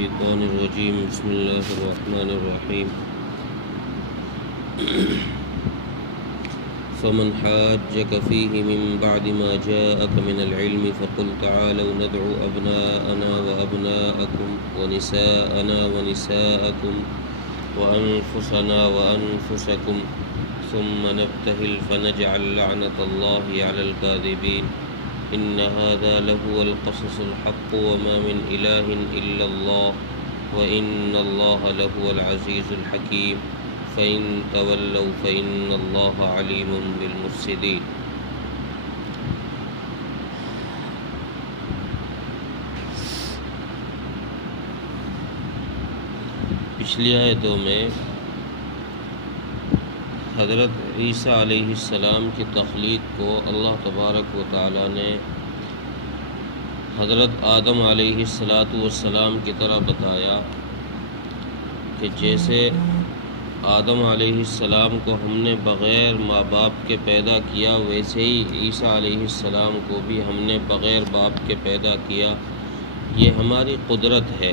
الشيطان الرجيم بسم الله الرحمن الرحيم فمن حاجك فيه من بعد ما جاءك من العلم فقل تعالوا ندعو أبناءنا وأبناءكم ونساءنا ونساءكم وأنفسنا وأنفسكم ثم نبتهل فنجعل لعنة الله على الكاذبين إن هذا لهو القصص الحق وما من إله إلا الله وإن الله لهو العزيز الحكيم فإن تولوا فإن الله عليم بالمفسدين. پچھلی آیتوں میں حضرت عیسیٰ علیہ السلام کی تخلیق کو اللہ تبارک و تعالیٰ نے حضرت آدم علیہ السلام کی طرح بتایا کہ جیسے آدم علیہ السلام کو ہم نے بغیر ماں باپ کے پیدا کیا، ویسے ہی عیسیٰ علیہ السلام کو بھی ہم نے بغیر باپ کے پیدا کیا. یہ ہماری قدرت ہے.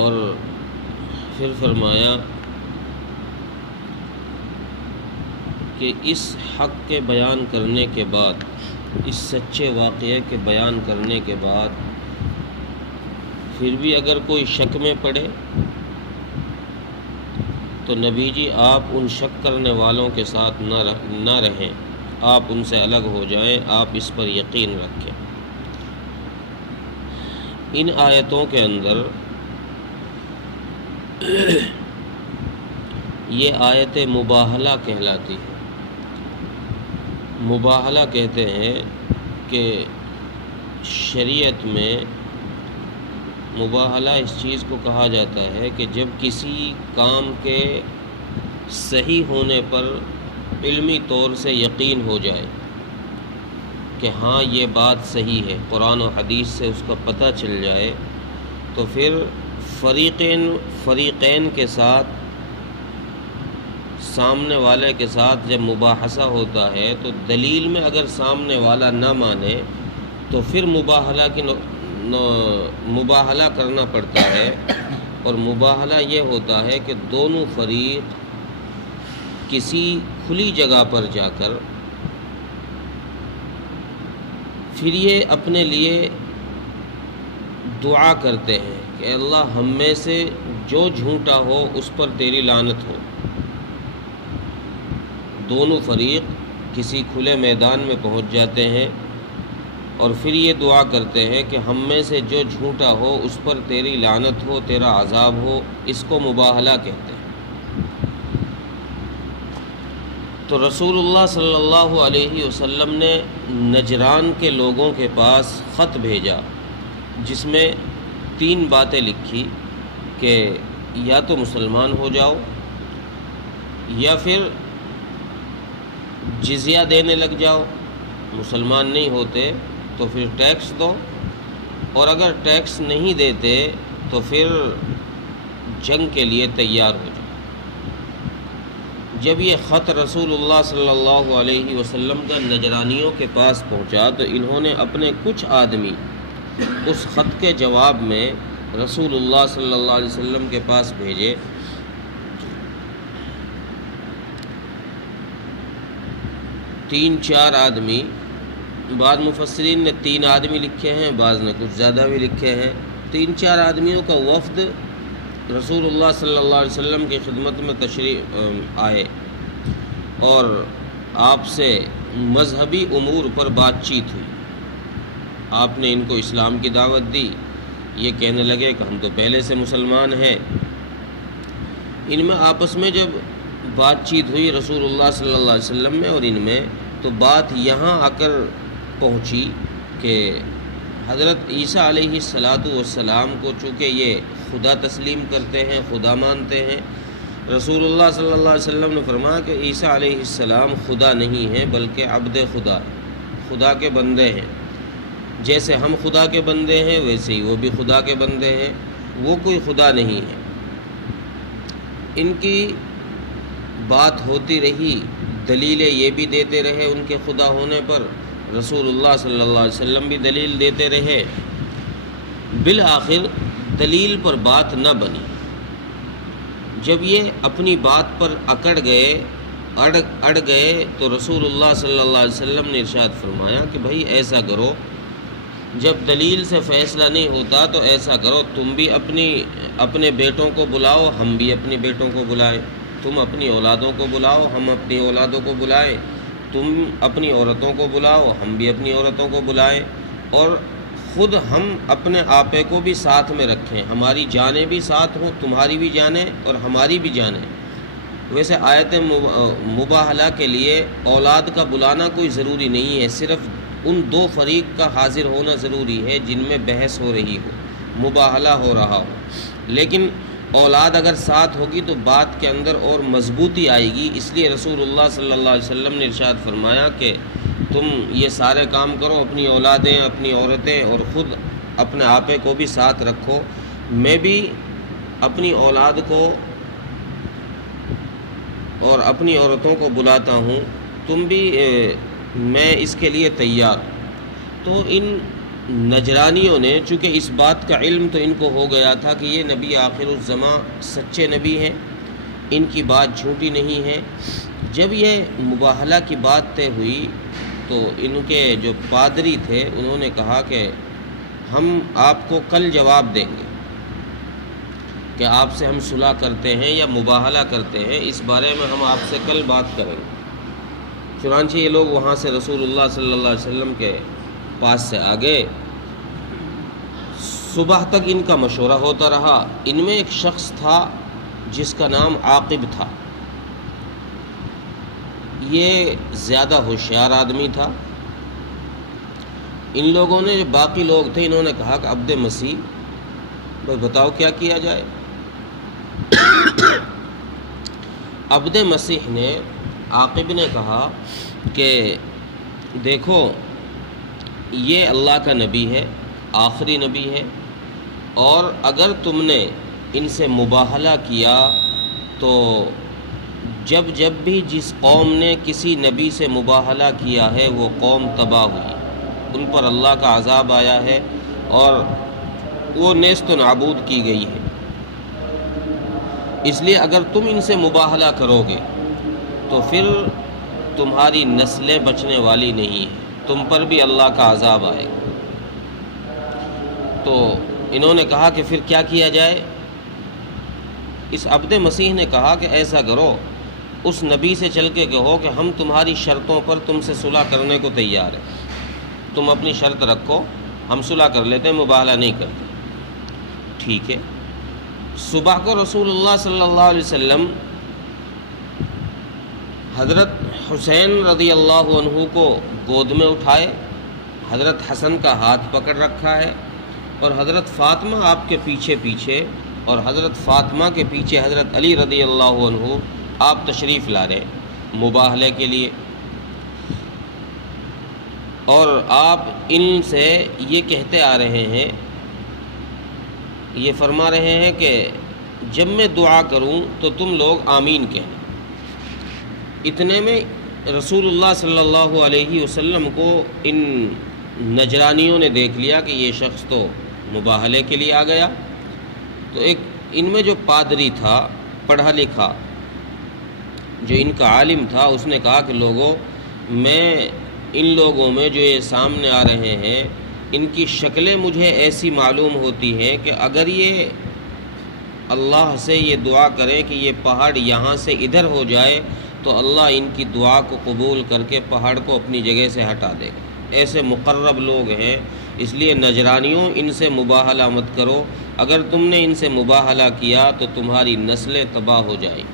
اور پھر فرمایا کہ اس حق کے بیان کرنے کے بعد، اس سچے واقعے کے بیان کرنے کے بعد پھر بھی اگر کوئی شک میں پڑے تو نبی جی آپ ان شک کرنے والوں کے ساتھ نہ رہیں، آپ ان سے الگ ہو جائیں، آپ اس پر یقین رکھیں. ان آیتوں کے اندر یہ آیت مباہلہ کہلاتی ہے. مباہلہ کہتے ہیں کہ شریعت میں مباہلہ اس چیز کو کہا جاتا ہے کہ جب کسی کام کے صحیح ہونے پر علمی طور سے یقین ہو جائے کہ ہاں یہ بات صحیح ہے، قرآن و حدیث سے اس کا پتہ چل جائے، تو پھر فریقین کے ساتھ، سامنے والے کے ساتھ جب مباحثہ ہوتا ہے تو دلیل میں اگر سامنے والا نہ مانے تو پھر مباہلہ کرنا پڑتا ہے. اور مباہلہ یہ ہوتا ہے کہ دونوں فریق کسی کھلی جگہ پر جا کر پھر یہ اپنے لیے دعا کرتے ہیں کہ اللہ ہم میں سے جو جھوٹا ہو اس پر تیری لعنت ہو. دونوں فریق کسی کھلے میدان میں پہنچ جاتے ہیں اور پھر یہ دعا کرتے ہیں کہ ہم میں سے جو جھوٹا ہو اس پر تیری لعنت ہو، تیرا عذاب ہو. اس کو مباہلہ کہتے ہیں. تو رسول اللہ صلی اللہ علیہ وسلم نے نجران کے لوگوں کے پاس خط بھیجا جس میں 3 باتیں لکھی کہ یا تو مسلمان ہو جاؤ، یا پھر جزیہ دینے لگ جاؤ، مسلمان نہیں ہوتے تو پھر ٹیکس دو، اور اگر ٹیکس نہیں دیتے تو پھر جنگ کے لیے تیار ہو جاؤ. جب یہ خط رسول اللہ صلی اللہ علیہ وسلم کا نجرانیوں کے پاس پہنچا تو انہوں نے اپنے کچھ آدمی اس خط کے جواب میں رسول اللہ صلی اللہ علیہ وسلم کے پاس بھیجے. 3-4 آدمی، بعض مفسرین نے 3 آدمی لکھے ہیں، بعض نے کچھ زیادہ بھی لکھے ہیں. 3-4 آدمیوں کا وفد رسول اللہ صلی اللہ علیہ وسلم کی خدمت میں تشریف آئے اور آپ سے مذہبی امور پر بات چیت ہوئی. آپ نے ان کو اسلام کی دعوت دی. یہ کہنے لگے کہ ہم تو پہلے سے مسلمان ہیں. ان میں آپس میں جب بات چیت ہوئی رسول اللہ صلی اللہ علیہ وسلم میں اور ان میں، تو بات یہاں آ کر پہنچی کہ حضرت عیسیٰ علیہ السلام کو چونکہ یہ خدا تسلیم کرتے ہیں، خدا مانتے ہیں، رسول اللہ صلی اللہ علیہ وسلم نے فرمایا کہ عیسیٰ علیہ السلام خدا نہیں ہیں بلکہ عبد خدا، خدا کے بندے ہیں. جیسے ہم خدا کے بندے ہیں ویسے ہی وہ بھی خدا کے بندے ہیں، وہ کوئی خدا نہیں ہے. ان کی بات ہوتی رہی، دلیلیں یہ بھی دیتے رہے ان کے خدا ہونے پر، رسول اللہ صلی اللہ علیہ وسلم بھی دلیل دیتے رہے. بالآخر دلیل پر بات نہ بنی۔ جب یہ اپنی بات پر اڑ گئے تو رسول اللہ صلی اللہ علیہ وسلم نے ارشاد فرمایا کہ بھائی ایسا کرو، جب دلیل سے فیصلہ نہیں ہوتا تو ایسا کرو، تم بھی اپنے بیٹوں کو بلاؤ، ہم بھی اپنے بیٹوں کو بلائیں، تم اپنی اولادوں کو بلاؤ، ہم اپنی اولادوں کو بلائیں، تم اپنی عورتوں کو بلاؤ، ہم بھی اپنی عورتوں کو بلائیں، اور خود ہم اپنے آپے کو بھی ساتھ میں رکھیں، ہماری جانیں بھی ساتھ ہوں، تمہاری بھی جانیں اور ہماری بھی جانیں۔ ویسے آیت مباہلہ کے لیے اولاد کا بلانا کوئی ضروری نہیں ہے، صرف ان دو فریق کا حاضر ہونا ضروری ہے جن میں بحث ہو رہی ہو، مباہلہ ہو رہا ہو، لیکن اولاد اگر ساتھ ہوگی تو بات کے اندر اور مضبوطی آئے گی۔ اس لیے رسول اللہ صلی اللہ علیہ وسلم نے ارشاد فرمایا کہ تم یہ سارے کام کرو، اپنی اولادیں، اپنی عورتیں اور خود اپنے آپے کو بھی ساتھ رکھو۔ میں بھی اپنی اولاد کو اور اپنی عورتوں کو بلاتا ہوں، تم بھی، میں اس کے لیے تیار۔ تو ان نجرانیوں نے، چونکہ اس بات کا علم تو ان کو ہو گیا تھا کہ یہ نبی آخر الزماں سچے نبی ہیں، ان کی بات جھوٹی نہیں ہے، جب یہ مباہلہ کی بات طے ہوئی تو ان کے جو پادری تھے انہوں نے کہا کہ ہم آپ کو کل جواب دیں گے کہ آپ سے ہم صلح کرتے ہیں یا مباہلہ کرتے ہیں، اس بارے میں ہم آپ سے کل بات کریں گے۔ چنانچہ یہ لوگ وہاں سے رسول اللہ صلی اللہ علیہ وسلم کے پاس سے آگے، صبح تک ان کا مشورہ ہوتا رہا۔ ان میں ایک شخص تھا جس کا نام عاقب تھا، یہ زیادہ ہوشیار آدمی تھا۔ ان لوگوں نے، جو باقی لوگ تھے، انہوں نے کہا کہ عبد مسیح بھائی بتاؤ کیا کیا جائے۔ عبد مسیح نے، عاقب نے کہا کہ دیکھو یہ اللہ کا نبی ہے، آخری نبی ہے، اور اگر تم نے ان سے مباہلہ کیا تو جب بھی جس قوم نے کسی نبی سے مباہلہ کیا ہے وہ قوم تباہ ہوئی، ان پر اللہ کا عذاب آیا ہے اور وہ نیست و نابود کی گئی ہے۔ اس لیے اگر تم ان سے مباہلہ کرو گے تو پھر تمہاری نسلیں بچنے والی نہیں ہیں، تم پر بھی اللہ کا عذاب آئے گا۔ تو انہوں نے کہا کہ پھر کیا کیا جائے؟ اس عبد مسیح نے کہا کہ ایسا کرو، اس نبی سے چل کے کہو کہ ہم تمہاری شرطوں پر تم سے صلح کرنے کو تیار ہیں، تم اپنی شرط رکھو، ہم صلح کر لیتے ہیں، مباہلہ نہیں کرتے۔ ٹھیک ہے۔ صبح کو رسول اللہ صلی اللہ علیہ وسلم حضرت حسین رضی اللہ عنہ کو گود میں اٹھائے، حضرت حسن کا ہاتھ پکڑ رکھا ہے، اور حضرت فاطمہ آپ کے پیچھے پیچھے، اور حضرت فاطمہ کے پیچھے حضرت علی رضی اللہ عنہ آپ تشریف لا رہے ہیں مباہلے کے لیے، اور آپ ان سے یہ کہتے آ رہے ہیں، یہ فرما رہے ہیں کہ جب میں دعا کروں تو تم لوگ آمین کہیں۔ اتنے میں رسول اللہ صلی اللہ علیہ وسلم کو ان نجرانیوں نے دیکھ لیا کہ یہ شخص تو مباہلے کے لیے آ گیا۔ تو ایک ان میں جو پادری تھا، پڑھا لکھا، جو ان کا عالم تھا، اس نے کہا کہ لوگوں، میں ان لوگوں میں جو یہ سامنے آ رہے ہیں، ان کی شکلیں مجھے ایسی معلوم ہوتی ہیں کہ اگر یہ اللہ سے یہ دعا کریں کہ یہ پہاڑ یہاں سے ادھر ہو جائے تو اللہ ان کی دعا کو قبول کر کے پہاڑ کو اپنی جگہ سے ہٹا دے گا۔ ایسے مقرب لوگ ہیں، اس لیے نجرانیوں ان سے مباہلہ مت کرو، اگر تم نے ان سے مباہلہ کیا تو تمہاری نسلیں تباہ ہو جائیں۔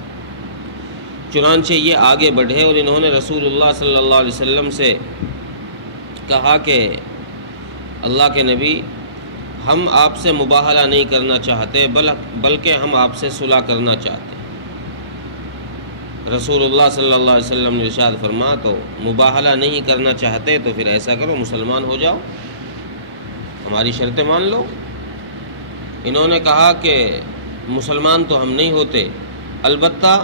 چنانچہ یہ آگے بڑھے اور انہوں نے رسول اللہ صلی اللہ علیہ وسلم سے کہا کہ اللہ کے نبی، ہم آپ سے مباہلہ نہیں کرنا چاہتے بلکہ ہم آپ سے صلح کرنا چاہتے ہیں۔ رسول اللہ صلی اللہ علیہ وسلم نے ارشاد فرمایا تو مباہلہ نہیں کرنا چاہتے تو پھر ایسا کرو، مسلمان ہو جاؤ، ہماری شرطیں مان لو۔ انہوں نے کہا کہ مسلمان تو ہم نہیں ہوتے، البتہ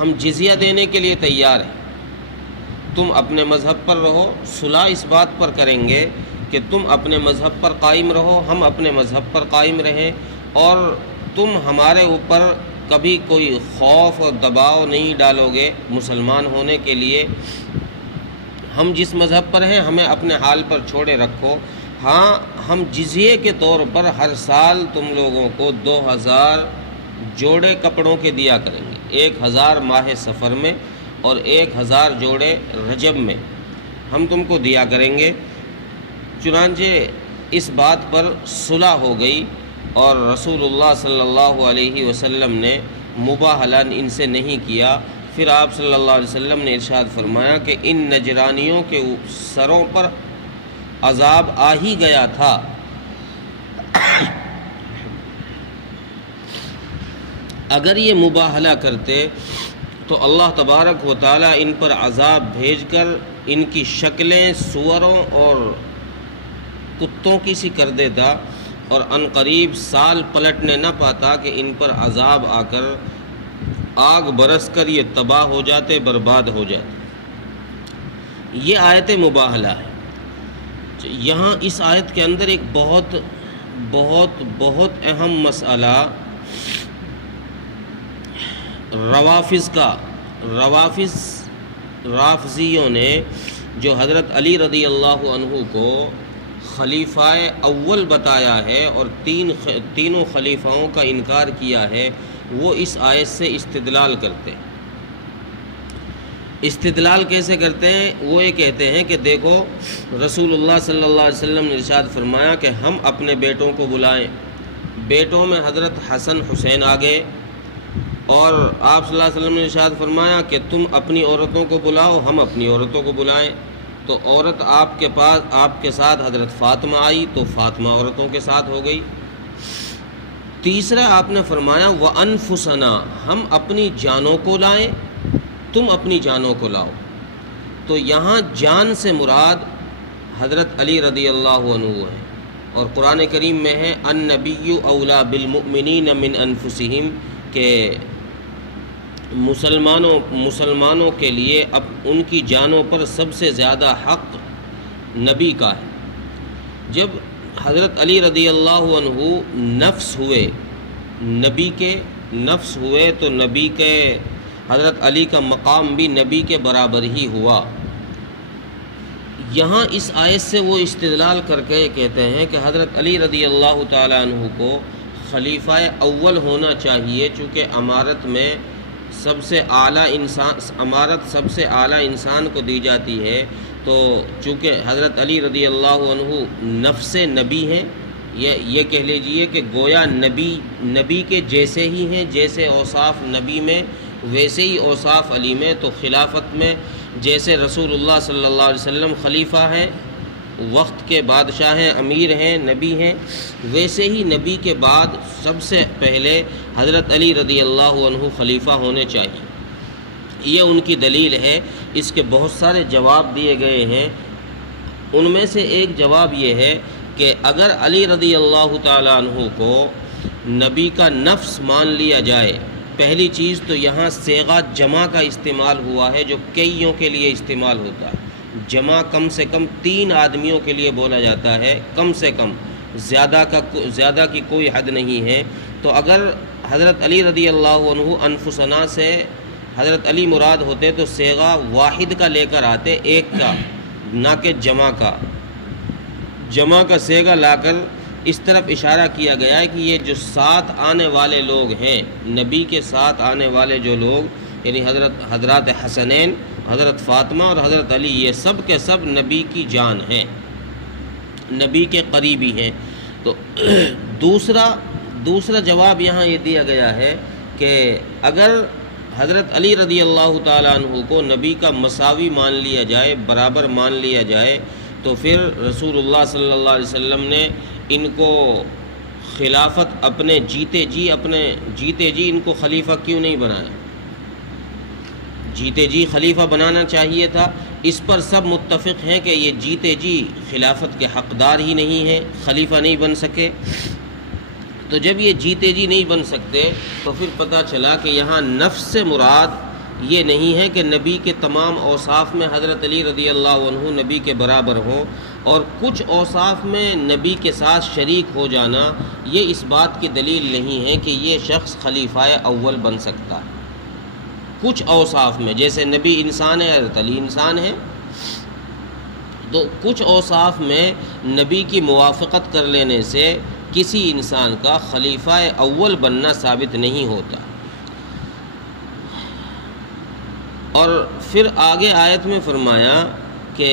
ہم جزیہ دینے کے لیے تیار ہیں، تم اپنے مذہب پر رہو، صلح اس بات پر کریں گے کہ تم اپنے مذہب پر قائم رہو، ہم اپنے مذہب پر قائم رہیں، اور تم ہمارے اوپر کبھی کوئی خوف اور دباؤ نہیں ڈالو گے مسلمان ہونے کے لیے، ہم جس مذہب پر ہیں ہمیں اپنے حال پر چھوڑے رکھو۔ ہاں، ہم جزیے کے طور پر ہر سال تم لوگوں کو 2000 جوڑے کپڑوں کے دیا کریں گے، 1000 ماہ سفر میں اور 1000 جوڑے رجب میں ہم تم کو دیا کریں گے۔ چنانچہ اس بات پر صلح ہو گئی، اور رسول اللہ صلی اللہ علیہ وسلم نے مباہلہ ان سے نہیں کیا۔ پھر آپ صلی اللہ علیہ وسلم نے ارشاد فرمایا کہ ان نجرانیوں کے سروں پر عذاب آ ہی گیا تھا، اگر یہ مباہلہ کرتے تو اللہ تبارک و تعالیٰ ان پر عذاب بھیج کر ان کی شکلیں سوروں اور کتوں کی سی کر دیتا، اور عنقریب سال پلٹنے نہ پاتا کہ ان پر عذاب آ کر آگ برس کر یہ تباہ ہو جاتے، برباد ہو جاتے۔ یہ آیت مباہلہ ہے۔ یہاں اس آیت کے اندر ایک بہت بہت بہت اہم مسئلہ رافضیوں نے جو حضرت علی رضی اللہ عنہ کو خلیفہ اول بتایا ہے اور تینوں خلیفاؤں کا انکار کیا ہے، وہ اس آیت سے استدلال کرتے ہیں۔ استدلال کیسے کرتے ہیں؟ وہ یہ کہتے ہیں کہ دیکھو، رسول اللہ صلی اللہ علیہ وسلم نے ارشاد فرمایا کہ ہم اپنے بیٹوں کو بلائیں، بیٹوں میں حضرت حسن حسین آ گئے، اور آپ صلی اللہ علیہ وسلم نے ارشاد فرمایا کہ تم اپنی عورتوں کو بلاؤ، ہم اپنی عورتوں کو بلائیں، تو عورت آپ کے ساتھ حضرت فاطمہ آئی تو فاطمہ عورتوں کے ساتھ ہو گئی۔ تیسرا آپ نے فرمایا وَأَنفُسَنَا، ہم اپنی جانوں کو لائیں، تم اپنی جانوں کو لاؤ۔ تو یہاں جان سے مراد حضرت علی رضی اللہ عنہ ہے، اور قرآن کریم میں ہے النبی اولیٰ بالمؤمنین من انفسہم، کہ مسلمانوں کے لیے اب ان کی جانوں پر سب سے زیادہ حق نبی کا ہے۔ جب حضرت علی رضی اللہ عنہ نفس ہوئے، نبی کے نفس ہوئے، تو نبی کے حضرت علی کا مقام بھی نبی کے برابر ہی ہوا۔ یہاں اس آیت سے وہ استدلال کر کے کہتے ہیں کہ حضرت علی رضی اللہ تعالیٰ عنہ کو خلیفہ اول ہونا چاہیے، چونکہ امارت میں سب سے اعلیٰ انسان کو دی جاتی ہے، تو چونکہ حضرت علی رضی اللہ عنہ نفس نبی ہیں، یہ کہہ لیجئے کہ گویا نبی کے جیسے ہی ہیں، جیسے اوصاف نبی میں ویسے ہی اوصاف علی میں۔ تو خلافت میں جیسے رسول اللہ صلی اللہ علیہ وسلم خلیفہ ہیں، وقت کے بادشاہ ہیں، امیر ہیں، نبی ہیں، ویسے ہی نبی کے بعد سب سے پہلے حضرت علی رضی اللہ عنہ خلیفہ ہونے چاہیے۔ یہ ان کی دلیل ہے۔ اس کے بہت سارے جواب دیے گئے ہیں، ان میں سے ایک جواب یہ ہے کہ اگر علی رضی اللہ تعالیٰ عنہ کو نبی کا نفس مان لیا جائے، پہلی چیز تو یہاں صیغہ جمع کا استعمال ہوا ہے جو کئیوں کے لیے استعمال ہوتا ہے۔ جمع کم سے کم 3 آدمیوں کے لیے بولا جاتا ہے، کم سے کم، زیادہ کی کوئی حد نہیں ہے۔ تو اگر حضرت علی رضی اللہ عنہ انفسنا سے حضرت علی مراد ہوتے تو صیغہ واحد کا لے کر آتے، ایک کا، نہ کہ جمع کا صیغہ لا کر اس طرف اشارہ کیا گیا ہے کہ یہ جو ساتھ آنے والے لوگ ہیں، نبی کے ساتھ آنے والے جو لوگ، یعنی حضرات حسنین، حضرت فاطمہ اور حضرت علی، یہ سب کے سب نبی کی جان ہیں، نبی کے قریبی ہیں۔ تو دوسرا جواب یہاں یہ دیا گیا ہے کہ اگر حضرت علی رضی اللہ تعالیٰ عنہ کو نبی کا مساوی مان لیا جائے، برابر مان لیا جائے، تو پھر رسول اللہ صلی اللہ علیہ وسلم نے ان کو خلافت اپنے جیتے جی ان کو خلیفہ کیوں نہیں بنایا؟ جیتے جی خلیفہ بنانا چاہیے تھا۔ اس پر سب متفق ہیں کہ یہ جیتے جی خلافت کے حقدار ہی نہیں ہیں، خلیفہ نہیں بن سکے۔ تو جب یہ جیتے جی نہیں بن سکتے تو پھر پتہ چلا کہ یہاں نفس سے مراد یہ نہیں ہے کہ نبی کے تمام اوصاف میں حضرت علی رضی اللہ عنہ نبی کے برابر ہوں۔ اور کچھ اوصاف میں نبی کے ساتھ شریک ہو جانا یہ اس بات کی دلیل نہیں ہے کہ یہ شخص خلیفہ اول بن سکتا ہے۔ کچھ اوصاف میں، جیسے نبی انسان ہے، حضرت علی انسان ہے، تو کچھ اوصاف میں نبی کی موافقت کر لینے سے کسی انسان کا خلیفہ اول بننا ثابت نہیں ہوتا۔ اور پھر آگے آیت میں فرمایا کہ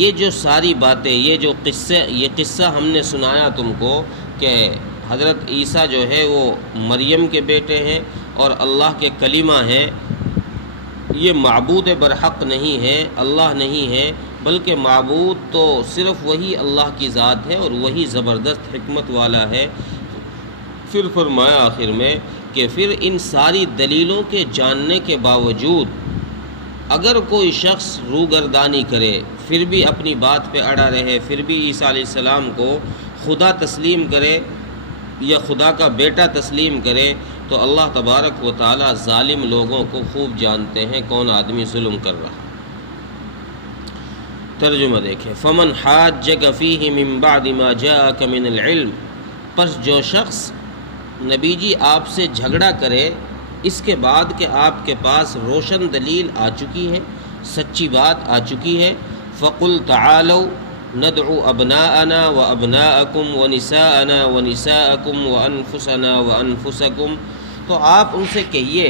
یہ جو ساری باتیں، یہ قصہ ہم نے سنایا تم کو کہ حضرت عیسیٰ جو ہے وہ مریم کے بیٹے ہیں اور اللہ کے کلمہ ہیں، یہ معبود برحق نہیں ہے، اللہ نہیں ہے، بلکہ معبود تو صرف وہی اللہ کی ذات ہے اور وہی زبردست حکمت والا ہے۔ پھر فرمایا آخر میں کہ پھر ان ساری دلیلوں کے جاننے کے باوجود اگر کوئی شخص روگردانی کرے، پھر بھی اپنی بات پہ اڑا رہے، پھر بھی عیسیٰ علیہ السلام کو خدا تسلیم کرے یا خدا کا بیٹا تسلیم کرے، تو اللہ تبارک و تعالی ظالم لوگوں کو خوب جانتے ہیں کون آدمی ظلم کر رہا۔ ترجمہ دیکھیں، فمن حاجک فیہ من بعد ما جاءک من العلم، پس جو شخص نبی جی آپ سے جھگڑا کرے اس کے بعد کہ آپ کے پاس روشن دلیل آ چکی ہے، سچی بات آ چکی ہے، فقل تعالوا ندعو ابناءنا وابناءکم ونساءنا ونساءکم وانفسنا وانفسکم، تو آپ ان سے کہیے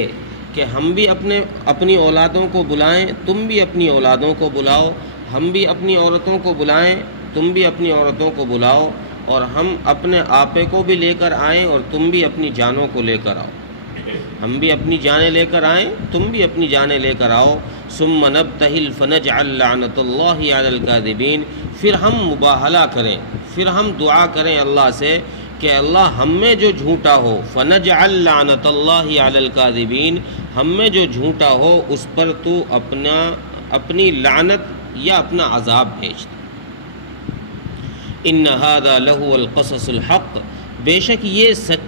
کہ ہم بھی اپنی اولادوں کو بلائیں، تم بھی اپنی اولادوں کو بلاؤ، ہم بھی اپنی عورتوں کو بلائیں، تم بھی اپنی عورتوں کو بلاؤ، اور ہم اپنے آپے کو بھی لے کر آئیں اور تم بھی اپنی جانوں کو لے کر آؤ، ہم بھی اپنی جانیں لے کر آئیں، تم بھی اپنی جانیں لے کر آؤ، ثم نبتہل فنجعل لعنت اللہ علی الکاذبین، پھر ہم مباہلہ کریں، پھر ہم دعا کریں اللہ سے کہ اللہ ہم میں جو جھوٹا ہو، فنجعل لعنت اللہ علی الکاذبین، ہم میں جو جھوٹا ہو اس پر تو اپنی لعنت یا اپنا عذاب بھیج دے۔ ان ھذا لہو القصص الحق، بے شک یہ سچ